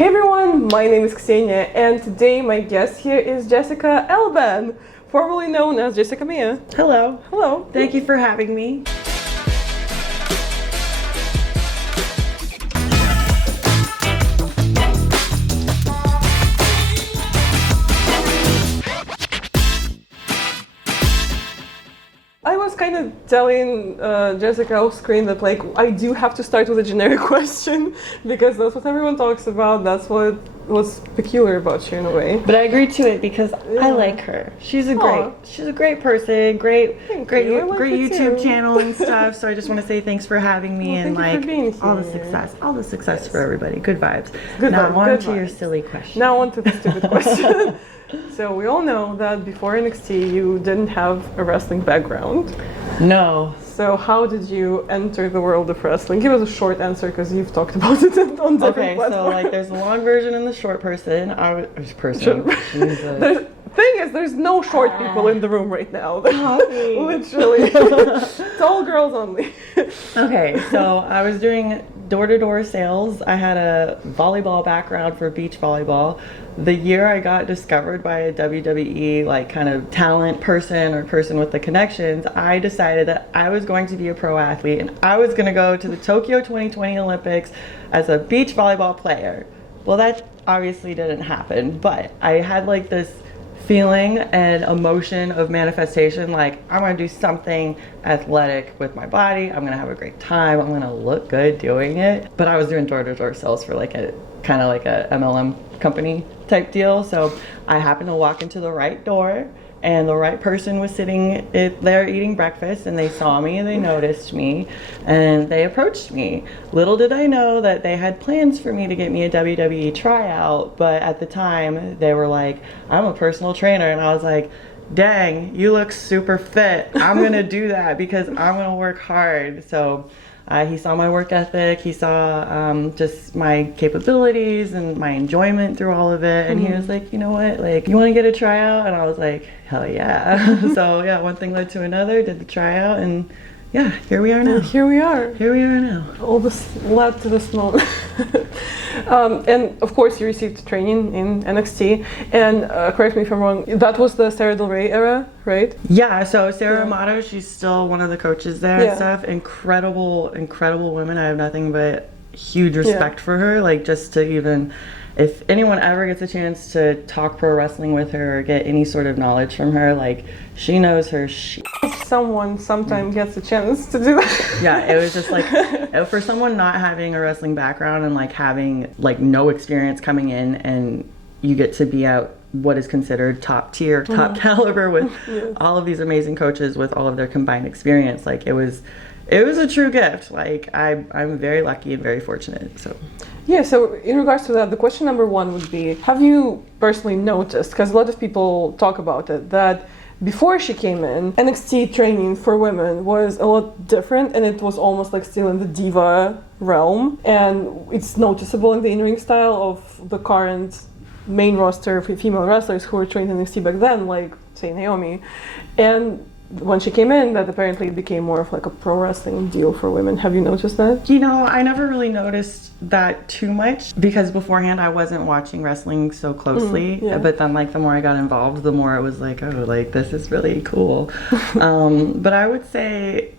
Hey everyone, my name is Ksenia, and today my guest here is Jessica ELABAN, formerly known as JESSI KAMEA. Hello. Hello. Thank you for having me. I was kind of telling Jessica off screen that like I do have to start with a generic question because that's what everyone talks about. That's what was peculiar about you in a way. But I agreed to it because I like her. She's a great person, great YouTube channel and stuff. So I just want to say thanks for having me and like all the success for everybody. Good vibes. Now on to your silly question. Now on to the stupid question. So we all know that before NXT you didn't have a wrestling background. No. So how did you enter the world of wrestling? Give us a short answer because you've talked about it on different platforms. So like there's a long version and the short person. The thing is, there's no short people in the room right now. Literally. Tall girls only. Okay, so I was doing door-to-door sales. I had a volleyball background for beach volleyball. The year I got discovered by a WWE like kind of talent person or person with the connections, I decided that I was going to be a pro athlete and I was going to go to the Tokyo 2020 Olympics as a beach volleyball player. Well, that obviously didn't happen, but I had like this feeling and emotion of manifestation, like I'm gonna do something athletic with my body, I'm gonna have a great time, I'm gonna look good doing it. But I was doing door-to-door sales for like a kind of like a MLM company type deal, so I happened to walk into the right door and the right person was sitting there eating breakfast, and they saw me and they noticed me and they approached me. Little did I know that they had plans for me to get me a WWE tryout, but at the time they were like, I'm a personal trainer, and I was like, dang, you look super fit. I'm gonna do that because I'm gonna work hard. So he saw my work ethic, he saw just my capabilities and my enjoyment through all of it, and he was like, you know what, like, you want to get a tryout? And I was like, hell yeah. So yeah, one thing led to another, did the tryout, and yeah, here we are now. Here we are now. All this led to this moment. And of course you received training in NXT, and correct me if I'm wrong, that was the Sarah Del Rey era, right? Yeah, so Sarah Amato, she's still one of the coaches there and stuff. Incredible woman. I have nothing but huge respect for her. Like, just to even, if anyone ever gets a chance to talk pro wrestling with her or get any sort of knowledge from her, like, she knows her shit. Someone sometime gets a chance to do that. Yeah, it was just like, for someone not having a wrestling background and like having like no experience coming in, and you get to be at what is considered top tier, top caliber with all of these amazing coaches with all of their combined experience. Like, it was a true gift. Like, I'm very lucky and very fortunate. So yeah, so in regards to that, the question number one would be, have you personally noticed, because a lot of people talk about it, that before she came in, NXT training for women was a lot different, and it was almost like still in the diva realm, and it's noticeable in the in-ring style of the current main roster for female wrestlers who were trained in NXT back then, like say Naomi. And when she came in, that apparently it became more of like a pro wrestling deal for women. Have you noticed that? You know, I never really noticed that too much because beforehand I wasn't watching wrestling so closely. But then like the more I got involved, the more it was like, oh, like this is really cool. But I would say,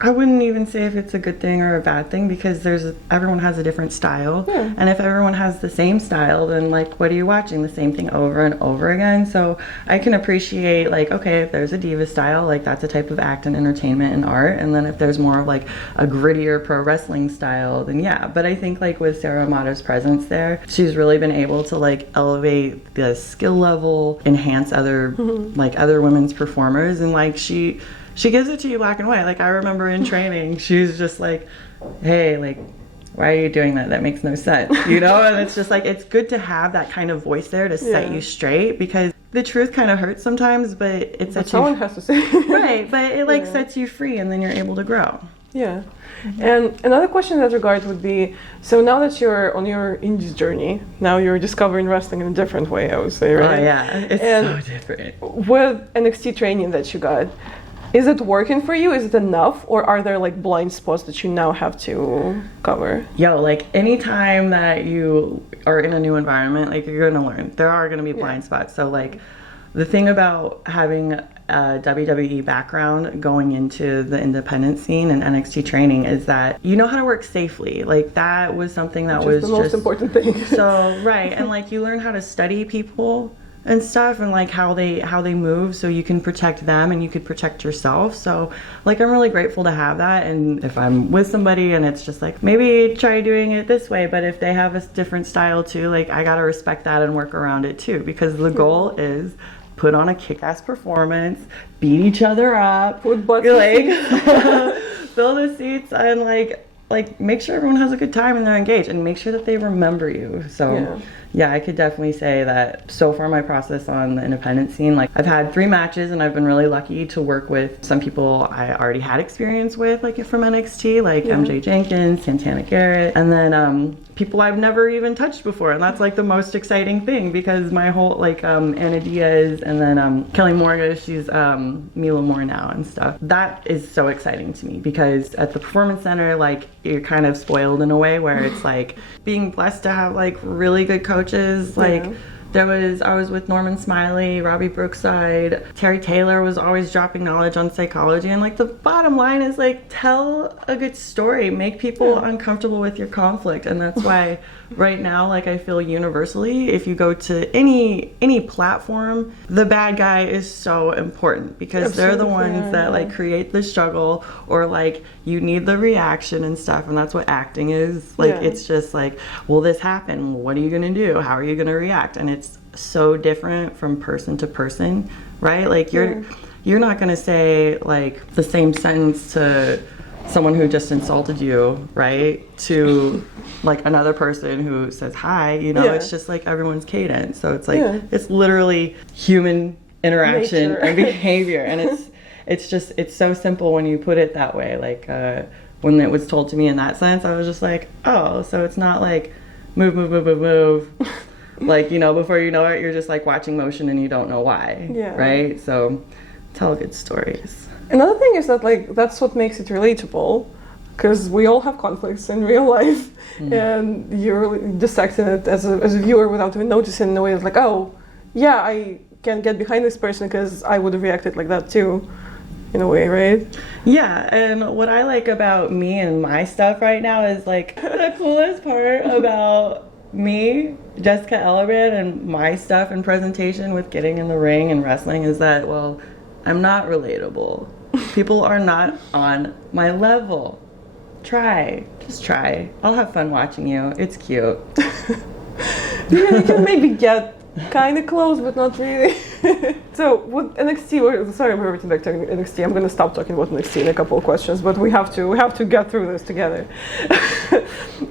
I wouldn't even say if it's a good thing or a bad thing, because everyone has a different style. And if everyone has the same style, then like, what are you watching? The same thing over and over again. So I can appreciate like, okay, if there's a diva style, like that's a type of act and entertainment and art. And then if there's more of like a grittier pro wrestling style, then yeah. But I think like with Sarah Amato's presence there, she's really been able to like elevate the skill level, enhance other like other women's performers, and like she gives it to you black and white. Like, I remember in training, she was just like, hey, like, why are you doing that? That makes no sense, you know? And it's just like, it's good to have that kind of voice there to set you straight, because the truth kind of hurts sometimes, but it sets someone has to say. Right, but it like sets you free, and then you're able to grow. Yeah. And another question in that regard would be, so now that you're on your indies journey, now you're discovering wrestling in a different way, I would say, right? Oh yeah, it's so different. With NXT training that you got, Is it working for you? Is it enough? Or are there like blind spots that you now have to cover? Yo, like anytime that you are in a new environment, like you're gonna learn. There are gonna be blind spots. So like the thing about having a WWE background going into the independent scene and NXT training is that you know how to work safely. Like that was something that was the most important thing. So right, and like you learn how to study people and stuff, and like how they move, so you can protect them and you could protect yourself. So like I'm really grateful to have that. And if I'm with somebody and it's just like, maybe try doing it this way, but if they have a different style too, like I gotta respect that and work around it too, because the goal is put on a kick-ass performance, beat each other up, like fill the seats, and like make sure everyone has a good time and they're engaged, and make sure that they remember you. So yeah, I could definitely say that so far my process on the independent scene, like I've had 3 matches and I've been really lucky to work with some people I already had experience with, like from NXT, like MJ Jenkins, Santana Garrett, and then people I've never even touched before, and that's like the most exciting thing, because my whole like Anna Diaz, and then Kelly Morga, she's Mila Moore now and stuff. That is so exciting to me, because at the Performance Center, like you're kind of spoiled in a way where it's like being blessed to have like really good coaches. Like I was with Norman Smiley, Robbie Brookside, Terry Taylor was always dropping knowledge on psychology, and like the bottom line is like tell a good story, make people uncomfortable with your conflict. And that's why right now, like I feel universally, if you go to any platform, the bad guy is so important, because they're the ones that like create the struggle, or like you need the reaction and stuff. And that's what acting is like. It's just like, well, this happened, what are you gonna do, how are you gonna react? And it's so different from person to person, right? Like you're not gonna say like the same sentence to someone who just insulted you, right, to like another person who says hi, you know. It's just like everyone's cadence. So it's like it's literally human interaction and behavior, and it's so simple when you put it that way. Like when it was told to me in that sense, I was just like, oh, so it's not like move like, you know, before you know it, you're just like watching motion and you don't know why, right? So tell good stories. Another thing is that like that's what makes it relatable, because we all have conflicts in real life, and you're dissecting it as a viewer without even noticing, in a way that's like, oh yeah, I can get behind this person because I would have reacted like that too, in a way, right? Yeah, and what I like about me and my stuff right now is like the coolest part about me, Jessica ELABAN, and my stuff and presentation with getting in the ring and wrestling is that, well, I'm not relatable. People are not on my level. Just try. I'll have fun watching you. It's cute. You can maybe get kind of close, but not really. So with NXT, sorry, we're reverting back to NXT. I'm gonna stop talking about NXT in a couple of questions, but we have to get through this together.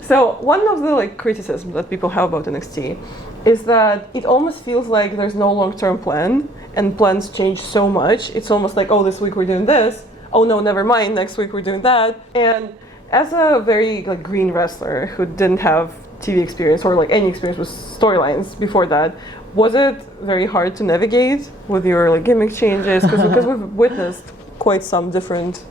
So one of the like criticisms that people have about NXT is that it almost feels like there's no long-term plan, and plans change so much. It's almost like, oh, this week we're doing this. Oh no, never mind. Next week we're doing that. And as a very like green wrestler who didn't have TV experience or like any experience with storylines before that, was it very hard to navigate with your like gimmick changes? Because we've witnessed quite some different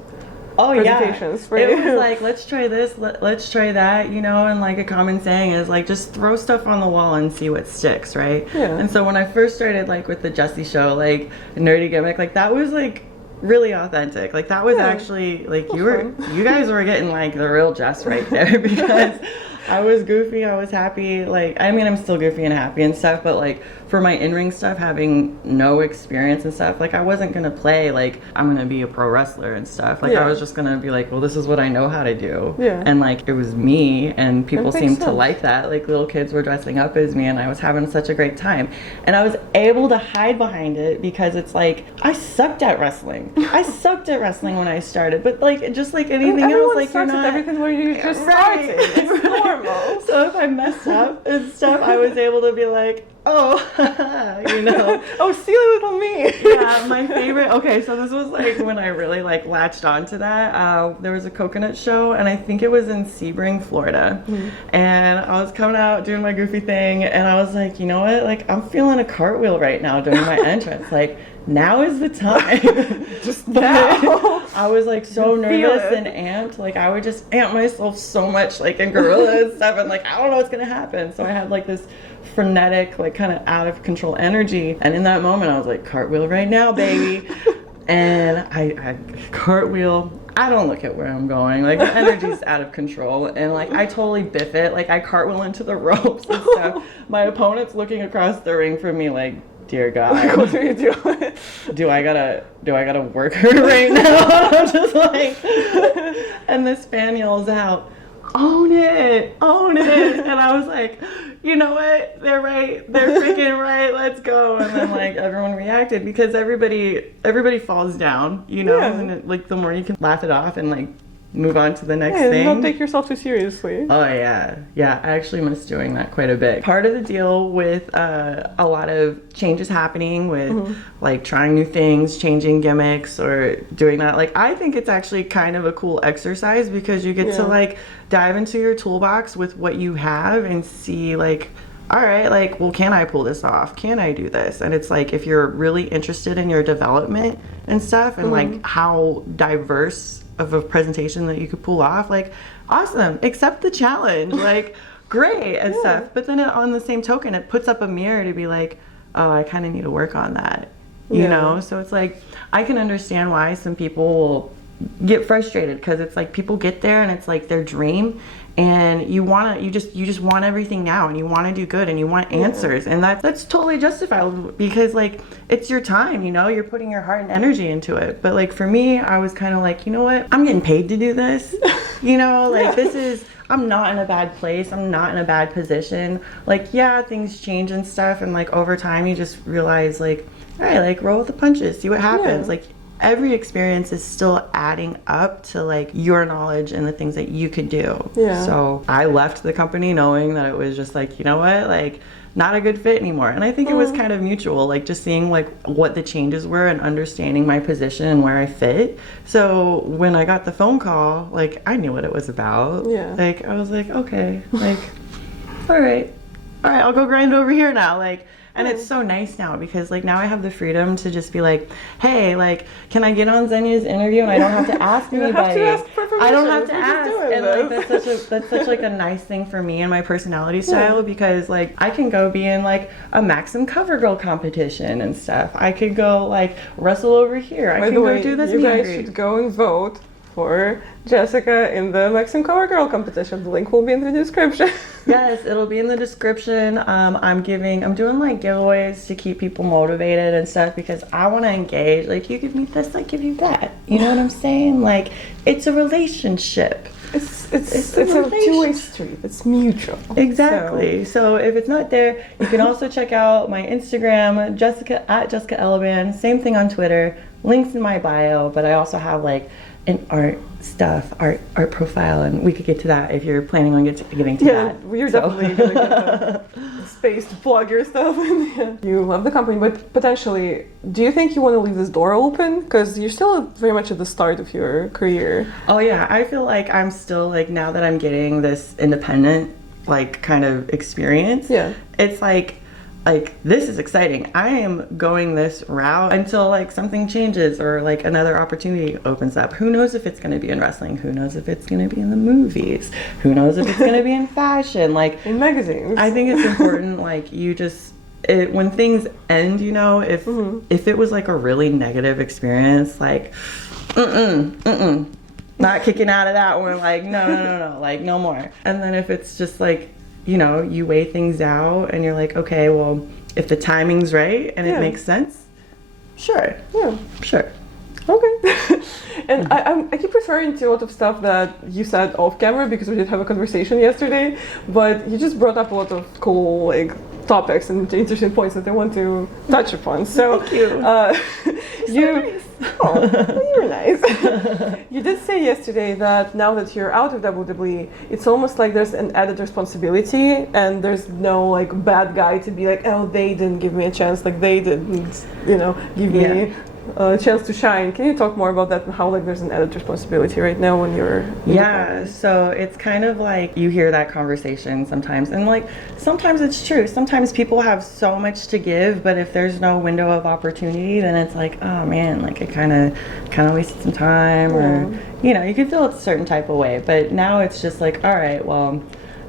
presentations for you. It was like, let's try this, let's try that, you know, and like a common saying is like, just throw stuff on the wall and see what sticks, right? And so when I first started like with the Jessi show, like nerdy gimmick, like that was like really authentic. Like that was actually like you guys were getting like the real Jess right there, because I was goofy, I was happy. Like, I mean, I'm still goofy and happy and stuff, but like for my in-ring stuff, having no experience and stuff, like I wasn't gonna play like I'm gonna be a pro wrestler and stuff. Like I was just gonna be like, well, this is what I know how to do. And like it was me, and people seemed to like that. Like little kids were dressing up as me, and I was having such a great time. And I was able to hide behind it, because it's like I sucked at wrestling. I sucked at wrestling when I started, but like just like anything else, like you're not everything where you just started. It's normal. So if I messed up and stuff, I was able to be like, oh, you know. Oh, silly little me. Yeah, my favorite. Okay, so this was like when I really like latched onto that. There was a coconut show, and I think it was in Sebring, Florida. And I was coming out doing my goofy thing, and I was like, you know what? Like, I'm feeling a cartwheel right now during my entrance. Like, now is the time. Just now. I was like so nervous and amped. Like, I would just amp myself so much, like in gorilla and stuff, and like, I don't know what's gonna happen. So I had like this frenetic, like kind of out of control energy. And in that moment, I was like, cartwheel right now, baby. And I cartwheel. I don't look at where I'm going. Like, the energy's out of control. And like, I totally biff it. Like, I cartwheel into the ropes and stuff. My opponent's looking across the ring from me like, dear God, What are you doing? do I gotta work her right now? I'm just like, and this fan yells out, own it, own it. And I was like, you know what? They're right. They're freaking right. Let's go. And then like everyone reacted because everybody falls down, you know, and it, like the more you can laugh it off and like move on to the next thing. Don't take yourself too seriously. Oh yeah, yeah. I actually miss doing that quite a bit. Part of the deal with a lot of changes happening with like trying new things, changing gimmicks, or doing that. Like, I think it's actually kind of a cool exercise because you get to like dive into your toolbox with what you have and see like, all right, like, well, can I pull this off? Can I do this? And it's like, if you're really interested in your development and stuff and like how diverse of a presentation that you could pull off, like, awesome, accept the challenge, like, great and stuff. But then on the same token, it puts up a mirror to be like, oh, I kind of need to work on that, you know? So it's like, I can understand why some people will get frustrated because it's like people get there and it's like their dream, and you just want everything now, and you want to do good, and you want answers, and that's totally justifiable because like it's your time, you know, you're putting your heart and energy into it. But like for me, I was kind of like, you know what, I'm getting paid to do this, you know, like this is, I'm not in a bad place, I'm not in a bad position. Like, yeah, things change and stuff, and like over time you just realize like, all right, like roll with the punches, see what happens. Like, every experience is still adding up to like your knowledge and the things that you could do. So I left the company knowing that it was just like, you know what, like not a good fit anymore. And I think it was kind of mutual, like just seeing like what the changes were and understanding my position and where I fit. So when I got the phone call, like I knew what it was about. Like I was like, okay, like all right, I'll go grind over here now. Like, and it's so nice now because like now I have the freedom to just be like, hey, like, can I get on Xenia's interview and I don't have to ask anybody. I don't have to ask. And like that's such like a nice thing for me and my personality style because like I can go be in like a Maxim CoverGirl competition and stuff. I could go like wrestle over here. I can go do this. You guys should go and vote for Jessica in the Maxim CoverGirl competition. The link will be in the description. Yes, it'll be in the description. I'm doing like giveaways to keep people motivated and stuff because I want to engage. Like, you give me this, I give you that. You know what I'm saying? Like, it's a relationship. It's a two-way street. It's mutual. Exactly. So if it's not there, you can also check out my Instagram, Jessica at Jessica ELABAN. Same thing on Twitter. Links in my bio. But I also have like an art profile, and we could get to that if you're planning on getting to that. Yeah, you're definitely gonna get the space to plug your stuff in. You love the company, but potentially, do you think you want to leave this door open? Because you're still very much at the start of your career. Oh yeah, I feel like I'm still like, now that I'm getting this independent like kind of experience, it's like this is exciting. I am going this route until like something changes or like another opportunity opens up. Who knows if it's going to be in wrestling? Who knows if it's going to be in the movies? Who knows if it's going to be in fashion? Like in magazines. I think it's important. Like when things end, you know, if it was like a really negative experience, like not kicking out of that one. Like no, like no more. And then if it's just like, you know, you weigh things out and you're like, okay, well, if the timing's right and it makes sense, sure. Okay. And I keep referring to a lot of stuff that you said off camera because we did have a conversation yesterday, but you just brought up a lot of cool like topics and interesting points that I want to touch upon. So thank you. you Oh, you're nice. You did say yesterday that now that you're out of WWE, it's almost like there's an added responsibility, and there's no like bad guy to be like, oh, they didn't give me a chance, like they didn't, give me a chance to shine. Can you talk more about that and how like there's an added responsibility right now when you're so it's kind of like you hear that conversation sometimes, and like sometimes it's true. Sometimes people have so much to give, but if there's no window of opportunity, then it's like, oh man, like I kind of wasted some time, or you can feel a certain type of way. But now it's just like, all right, well,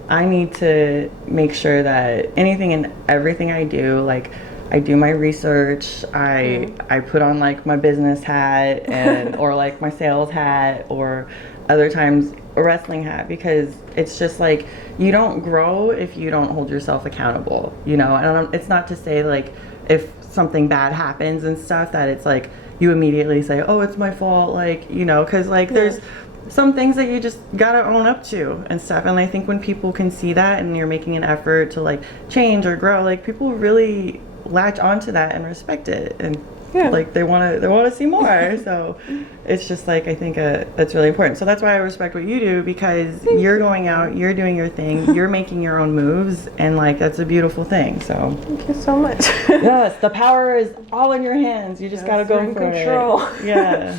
I need to make sure that anything and everything I do, like I do my research, I put on like my business hat or like my sales hat, or other times a wrestling hat, because it's just like you don't grow if you don't hold yourself accountable, and it's not to say like if something bad happens and stuff that it's like you immediately say, oh, it's my fault, like, because like there's some things that you just gotta own up to and stuff. And I think when people can see that and you're making an effort to like change or grow, like people really latch onto that and respect it, and like they want to see more. So it's just like I think that's really important. So that's why I respect what you do, because you're going out, you're doing your thing, you're making your own moves, and like that's a beautiful thing. So thank you so much. Yes, the power is all in your hands. You just gotta go for control. It. Yeah.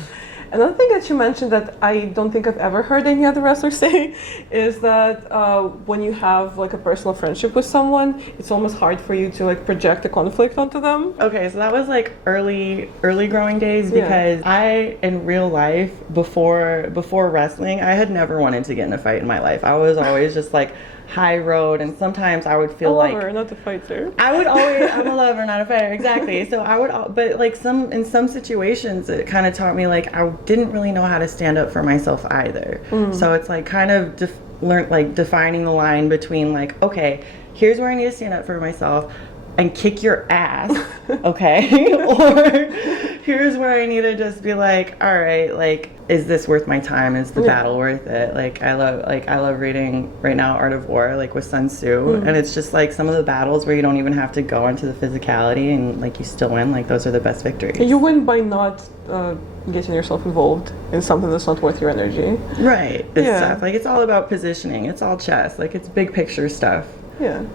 Another thing that you mentioned that I don't think I've ever heard any other wrestler say is that when you have like a personal friendship with someone, it's almost hard for you to like project a conflict onto them. Okay, so that was like early growing days, because I, in real life, before wrestling, I had never wanted to get in a fight in my life. I was always just like high road, and sometimes I would feel like a lover, not a fighter. I'm a lover, not a fighter, exactly. So I would, but like in some situations it kind of taught me like I didn't really know how to stand up for myself either. So it's like kind of defining the line between like, okay, here's where I need to stand up for myself and kick your ass, okay? Or here's where I need to just be like, all right, like, is this worth my time? Is the battle worth it? Like I love reading right now Art of War, like with Sun Tzu, and it's just like some of the battles where you don't even have to go into the physicality and like you still win, like those are the best victories. You win by not getting yourself involved in something that's not worth your energy. Right. It's stuff. Like it's all about positioning. It's all chess. Like it's big picture stuff. Yeah.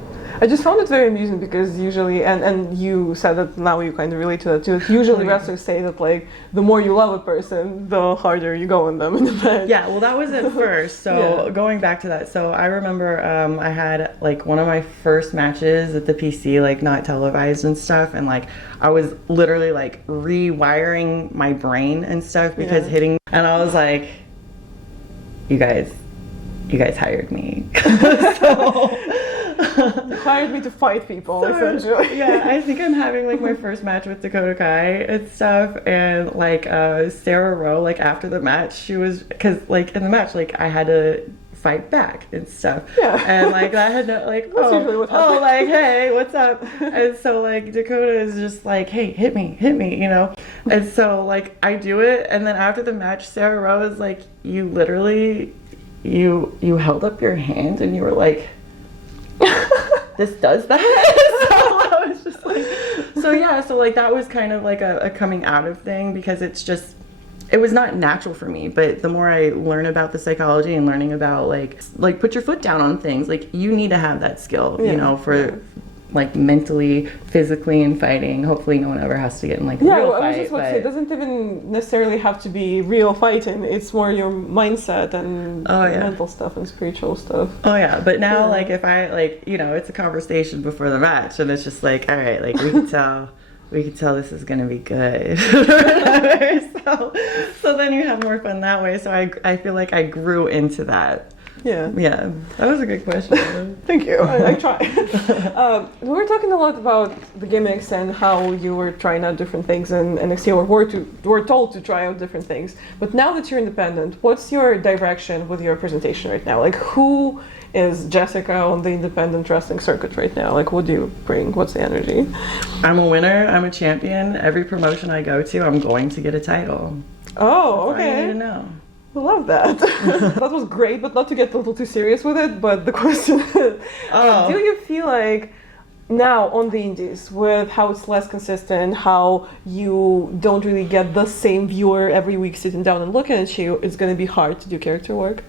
I just found it very amusing because usually, and you said that now you kind of relate to that too, usually wrestlers say that like the more you love a person, the harder you go on them in the match. Yeah, well that was at first. So going back to that, so I remember I had like one of my first matches at the PC, like not televised and stuff, and like I was literally like rewiring my brain and stuff because hitting, and I was like, you guys hired me. You hired me to fight people, essentially. Yeah, I think I'm having like my first match with Dakota Kai and stuff, and like Sarah Rowe, like after the match, she was, because like in the match, like I had to fight back and stuff. Yeah. And like I had no like like hey, what's up? And so like Dakota is just like, hey, hit me, And so like I do it, and then after the match, Sarah Rowe is like, you literally you held up your hand and you were like, this does that? So I was just like, so like that was kind of like a coming out of thing, because it was not natural for me. But the more I learn about the psychology and learning about like put your foot down on things, like you need to have that skill, for like mentally, physically, and fighting. Hopefully no one ever has to get in like a real fight. I was just about to say, it doesn't even necessarily have to be real fighting. It's more your mindset and mental stuff and spiritual stuff. Oh yeah, but now like if I like, it's a conversation before the match, and it's just like, all right, like we can tell this is gonna be good. so then you have more fun that way. So I feel like I grew into that. Yeah, that was a good question. Thank you. I tried. We were talking a lot about the gimmicks and how you were trying out different things in NXT, or were told to try out different things. But now that you're independent, what's your direction with your presentation right now? Like, who is Jessica on the independent wrestling circuit right now? Like, what do you bring? What's the energy? I'm a winner. I'm a champion. Every promotion I go to, I'm going to get a title. Oh, okay. That's all you need to know. I love that. That was great, but not to get a little too serious with it. But the question is, do you feel like now on the indies, with how it's less consistent, how you don't really get the same viewer every week sitting down and looking at you, it's going to be hard to do character work?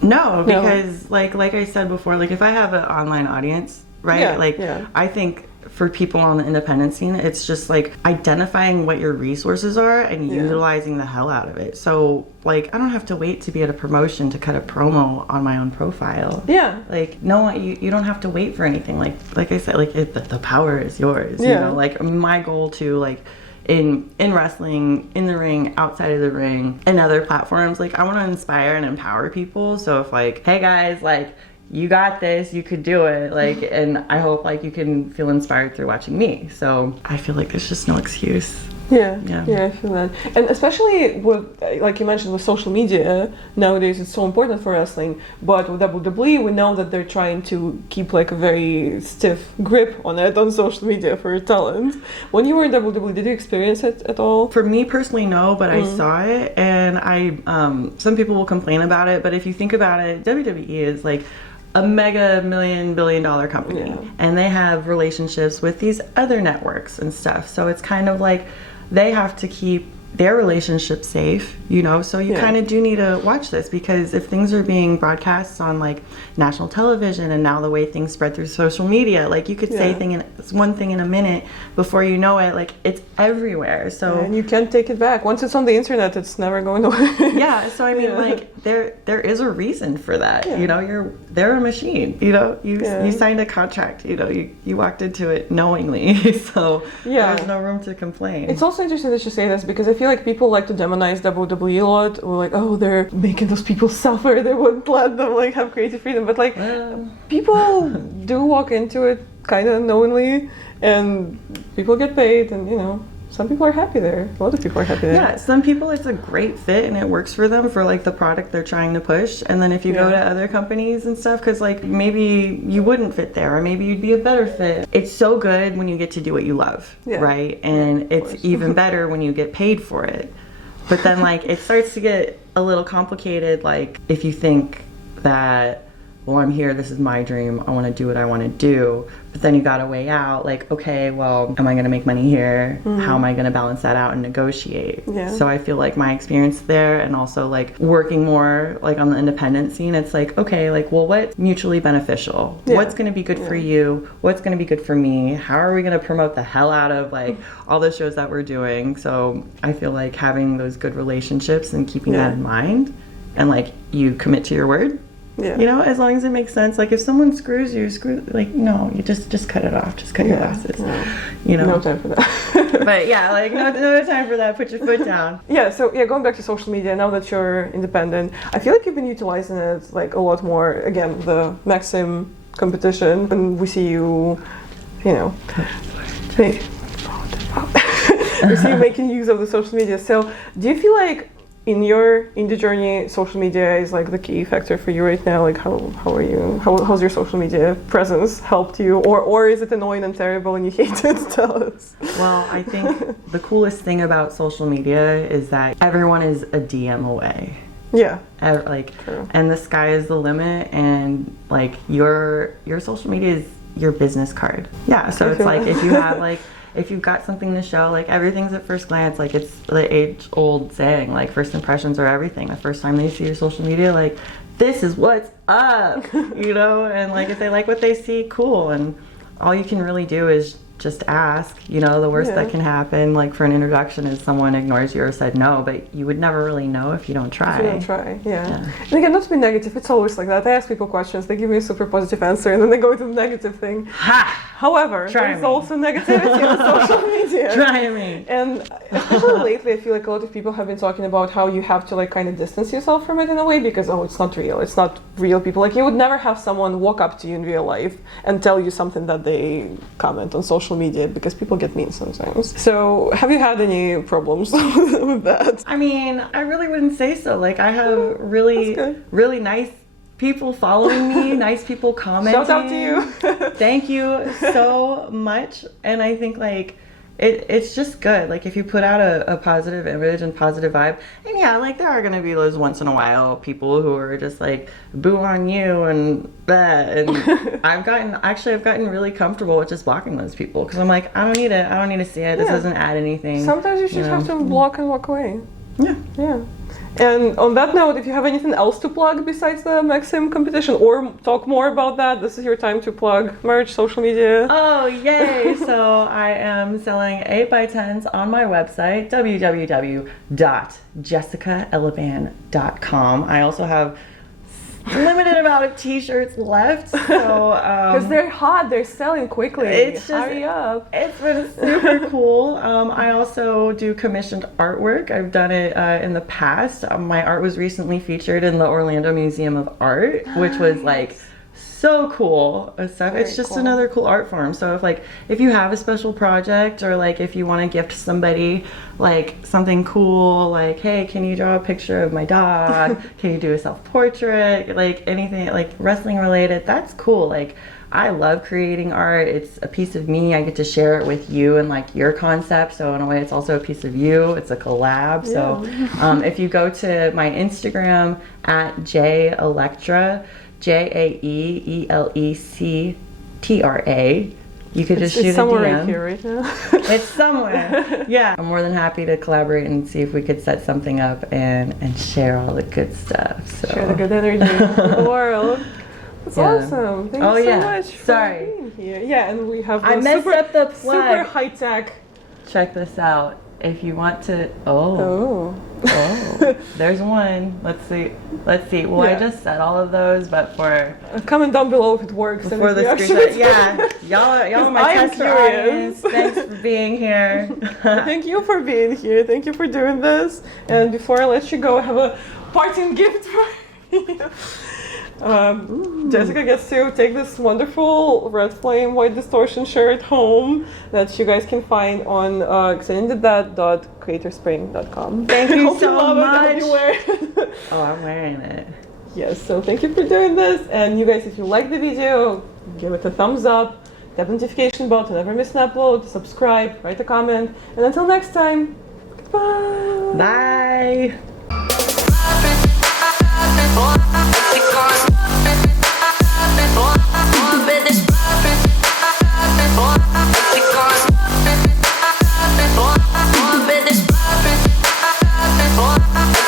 No, because like I said before, like if I have an online audience, right? I think for people on the independent scene, it's just like identifying what your resources are and utilizing the hell out of it. So like I don't have to wait to be at a promotion to cut a promo on my own profile. Yeah. Like no, you don't have to wait for anything. Like I said, like the power is yours. You know, like my goal to like in wrestling, in the ring, outside of the ring, and other platforms, like I want to inspire and empower people. So if like, hey guys, like you got this, you could do it, like, and I hope like you can feel inspired through watching me. So I feel like there's just no excuse. Yeah, I feel that. And especially with, like you mentioned, with social media, nowadays it's so important for wrestling. But with WWE, we know that they're trying to keep like a very stiff grip on it, on social media for talent. When you were in WWE, did you experience it at all? For me personally, no, but I saw it, and some people will complain about it, but if you think about it, WWE is like a mega billion-dollar company, and they have relationships with these other networks and stuff. So it's kind of like they have to keep their relationship safe, you know, so you kind of do need to watch this, because if things are being broadcast on like national television, and now the way things spread through social media, like you could say one thing in a minute, before you know it, like it's everywhere. So and you can't take it back. Once it's on the internet, it's never going away. So I mean, like there is a reason for that. You know, they're a machine. You know, you signed a contract. You know, you walked into it knowingly. So there's no room to complain. It's also interesting that you say this, because I feel like people like to demonize WWE a lot. Or like, oh, they're making those people suffer. They wouldn't let them like have creative freedom. But like, people do walk into it kind of knowingly, and people get paid, and you know, some people are happy there. A lot of people are happy there. Yeah, some people it's a great fit and it works for them for like the product they're trying to push. And then if you go to other companies and stuff, because like maybe you wouldn't fit there, or maybe you'd be a better fit. It's so good when you get to do what you love, right? And it's even better when you get paid for it. But then like it starts to get a little complicated, like if you think that, well, I'm here, this is my dream, I want to do what I want to do, but then you got to weigh out like, okay, well, am I going to make money here? How am I going to balance that out and negotiate? So I feel like my experience there, and also like working more like on the independent scene, it's like, okay, like, well, what's mutually beneficial? What's going to be good for you? What's going to be good for me? How are we going to promote the hell out of like all the shows that we're doing? So I feel like having those good relationships and keeping that in mind, and like you commit to your word. You know, as long as it makes sense. Like if someone screws you, like no, you just cut it off. Just cut your losses. You know, no time for that. But yeah, like no time for that. Put your foot down. So going back to social media, now that you're independent, I feel like you've been utilizing it like a lot more. Again, the Maxim competition, and we see you know, we see you making use of the social media. So do you feel like in your indie journey, social media is like the key factor for you right now? Like how are you? How's your social media presence helped you, or is it annoying and terrible and you hate it? Tell us. Well, I think the coolest thing about social media is that everyone is a DM away. And the sky is the limit, and like your social media is your business card. So it's like if you have like, if you've got something to show, like everything's at first glance. Like it's the age-old saying, like first impressions are everything. The first time they see your social media, like this is what's up, you know? And like if they like what they see, cool. And all you can really do is just ask. You know, the worst that can happen, like for an introduction, is someone ignores you or said no, but you would never really know if you don't try. If you don't try, And again, not to be negative, it's always like that. I ask people questions, they give me a super positive answer, and then they go to the negative thing. However, there's also negativity on social media. Try me. And especially lately, I feel like a lot of people have been talking about how you have to like kind of distance yourself from it in a way, because it's not real. It's not real people. Like you would never have someone walk up to you in real life and tell you something that they comment on social media, because people get mean sometimes. So have you had any problems with that? I mean, I really wouldn't say so. Like I have really nice people following me, nice people commenting. Shout out to you. Thank you so much. And I think like it's just good. Like if you put out a positive image and positive vibe, and yeah, like there are gonna be those once in a while people who are just like boo on you and that. And I've gotten really comfortable with just blocking those people because I'm like, I don't need to see it. This doesn't add anything. Sometimes you just have to block and walk away. Yeah. Yeah. And on that note, if you have anything else to plug besides the Maxim competition or talk more about that, this is your time to plug merch, social media. Oh, yay! So I am selling 8x10s on my website, www.jessicaelaban.com. I also have limited amount of t-shirts left, so because they're hot, they're selling quickly. Hurry up. It's been super cool. I also do commissioned artwork. I've done it in the past. My art was recently featured in the Orlando Museum of Art, which was like so cool stuff. It's just another cool art form. So if you have a special project, or like if you want to gift somebody like something cool, like, hey, can you draw a picture of my dog? Can you do a self-portrait? Like anything like wrestling related, that's cool. Like I love creating art. It's a piece of me. I get to share it with you and like your concept. So in a way, it's also a piece of you. It's a collab. So if you go to my Instagram at JELECTRA, JAEELECTRA. You could just shoot a DM. It's somewhere right here, right now. It's somewhere. Yeah. I'm more than happy to collaborate and see if we could set something up and share all the good stuff. So. Share the good energy with the world. That's awesome. Thank you so much for being here. Yeah, and we have super high tech. Check this out. If you want to, there's one. Let's see. Well, I just said all of those, but for comment down below if it works. For the screenshot, y'all are my tester audience. Thanks for being here. Thank you for being here. Thank you for doing this. And before I let you go, I have a parting gift for you. Jessica gets to take this wonderful red flame white distortion shirt home that you guys can find on extendedthat.creatorspring.com. Thank you so much. I hope you wear it. Oh, I'm wearing it. Yes, so thank you for doing this. And you guys, if you like the video, give it a thumbs up, tap the notification bell to never miss an upload, subscribe, write a comment, and until next time, goodbye. Bye.